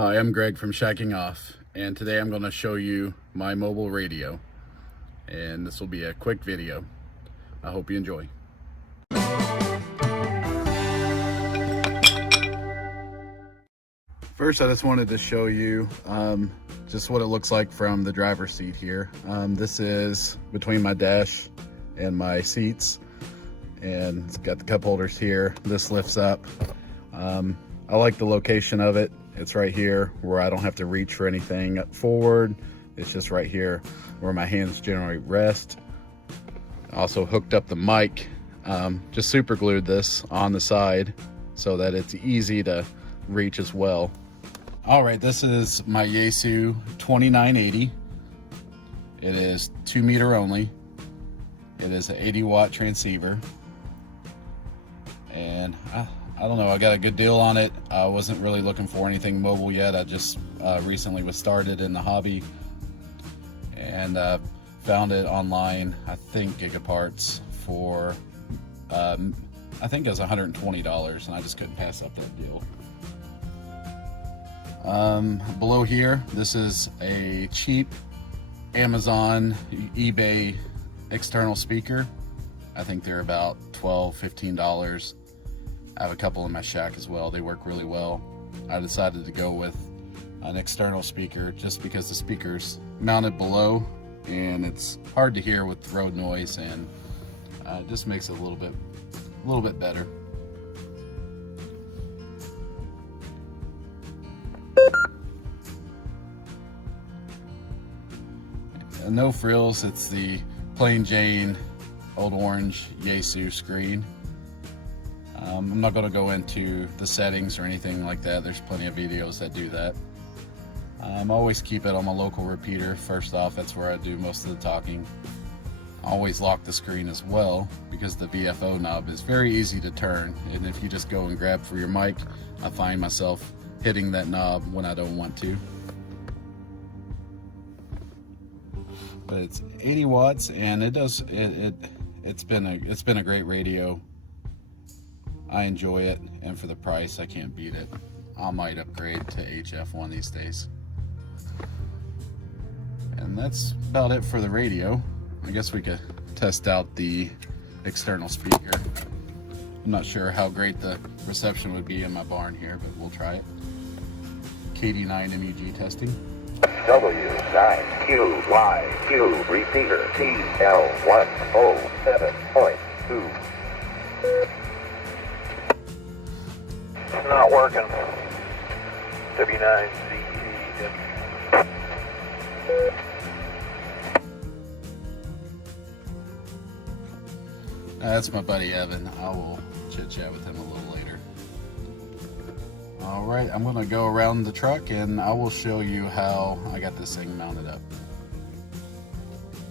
Hi, I'm Greg from Shacking Off, and today I'm going to show you my mobile radio, and this will be a quick video. I hope you enjoy. First, I just wanted to show you just what it looks like from the driver's seat here. This is between my dash and my seats, and it's got the cup holders here. This lifts up. I like the location of it. It's right here where I don't have to reach for anything forward. It's just right here where my hands generally rest. Also hooked up the mic, just super glued this on the side so that it's easy to reach as well. All right, this is my Yaesu 2980. It is 2 meter only. It is an 80-watt transceiver. And I don't know, I got a good deal on it. I wasn't really looking for anything mobile yet. I just recently was started in the hobby and found it online, I think Gigaparts, for I think it was $120, and I just couldn't pass up that deal. Below here, this is a cheap Amazon, eBay external speaker. I think they're about $12, $15. I have a couple in my shack as well. They work really well. I decided to go with an external speaker just because the speaker's mounted below and it's hard to hear with road noise, and it just makes it a little bit better. And no frills, it's the plain Jane old orange Yaesu screen. I'm not going to go into the settings or anything like that. There's plenty of videos that do that. I always keep it on my local repeater. First off, that's where I do most of the talking. I always lock the screen as well because the VFO knob is very easy to turn, and if you just go and grab for your mic, I find myself hitting that knob when I don't want to. But it's 80 watts, and it's been a great radio. I enjoy it, and for the price, I can't beat it. I might upgrade to HF one these days. And that's about it for the radio. I guess we could test out the external speaker. I'm not sure how great the reception would be in my barn here, but we'll try it. KD9 MEG testing. W9QYQ repeater TL107.2. It's not working. W9CEW. That's my buddy Evan. I will chit chat with him a little later. All right, I'm gonna go around the truck and I will show you how I got this thing mounted up.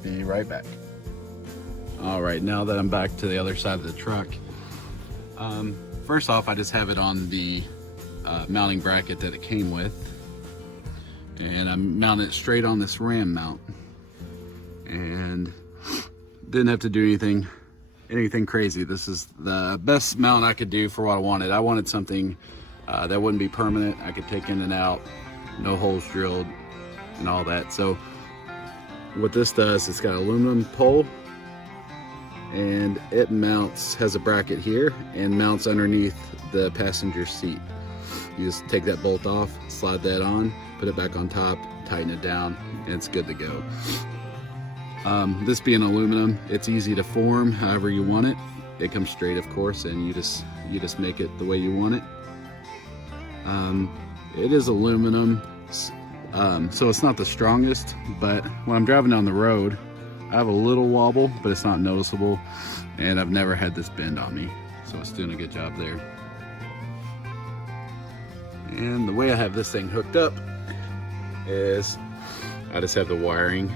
Be right back. All right, now that I'm back to the other side of the truck, first off, I just have it on the mounting bracket that it came with, and I'm mounting it straight on this ram mount, and didn't have to do anything crazy. This is the best mount I could do for what I wanted. I wanted something that wouldn't be permanent. I could take in and out, no holes drilled and all that. So what this does, it's got an aluminum pole, and it has a bracket here and mounts underneath the passenger seat. You just take that bolt off, slide that on, put it back on top, tighten it down, and it's good to go. This being aluminum, it's easy to form however you want it. It comes straight, of course, and you just make it the way you want it. It is aluminum, so it's not the strongest, but when I'm driving down the road, I have a little wobble, but it's not noticeable, and I've never had this bend on me, so it's doing a good job there. And the way I have this thing hooked up is I just have the wiring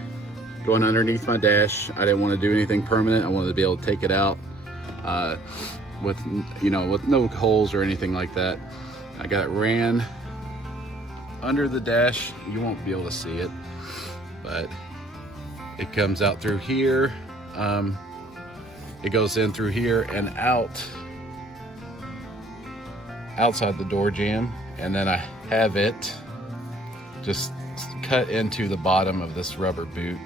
going underneath my dash. I didn't want to do anything permanent. I wanted to be able to take it out with no holes or anything like that. I got it ran under the dash. You won't be able to see it, but it comes out through here. It goes in through here and out outside the door jamb, and then I have it just cut into the bottom of this rubber boot,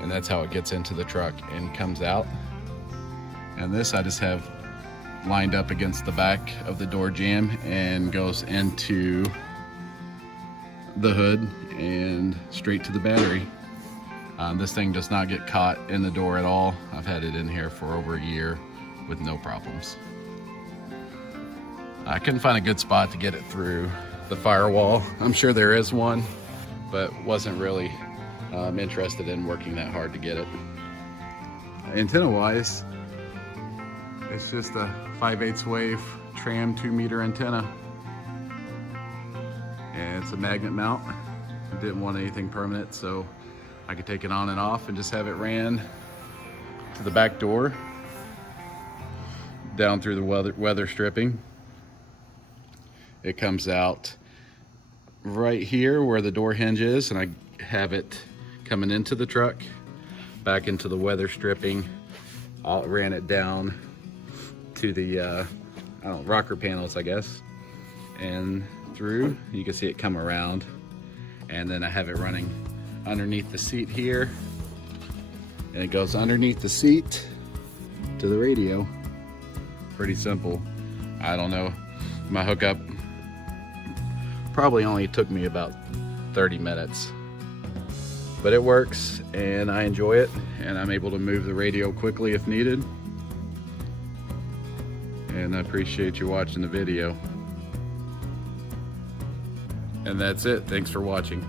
and that's how it gets into the truck and comes out. And this I just have lined up against the back of the door jamb and goes into the hood and straight to the battery. This thing does not get caught in the door at all. I've had it in here for over a year with no problems. I couldn't find a good spot to get it through the firewall. I'm sure there is one, but wasn't really interested in working that hard to get it. Antenna wise, it's just a 5/8 wave tram 2-meter antenna, and it's a magnet mount. I didn't want anything permanent, so I could take it on and off and just have it ran to the back door, down through the weather stripping. It comes out right here where the door hinge is, and I have it coming into the truck, back into the weather stripping. I ran it down to the I don't know, rocker panels, I guess, and through. You can see it come around, and then I have it running underneath the seat here, and it goes underneath the seat to the radio. Pretty simple. I don't know, my hookup probably only took me about 30 minutes, but it works and I enjoy it, and I'm able to move the radio quickly if needed. And I appreciate you watching the video. And that's it. Thanks for watching.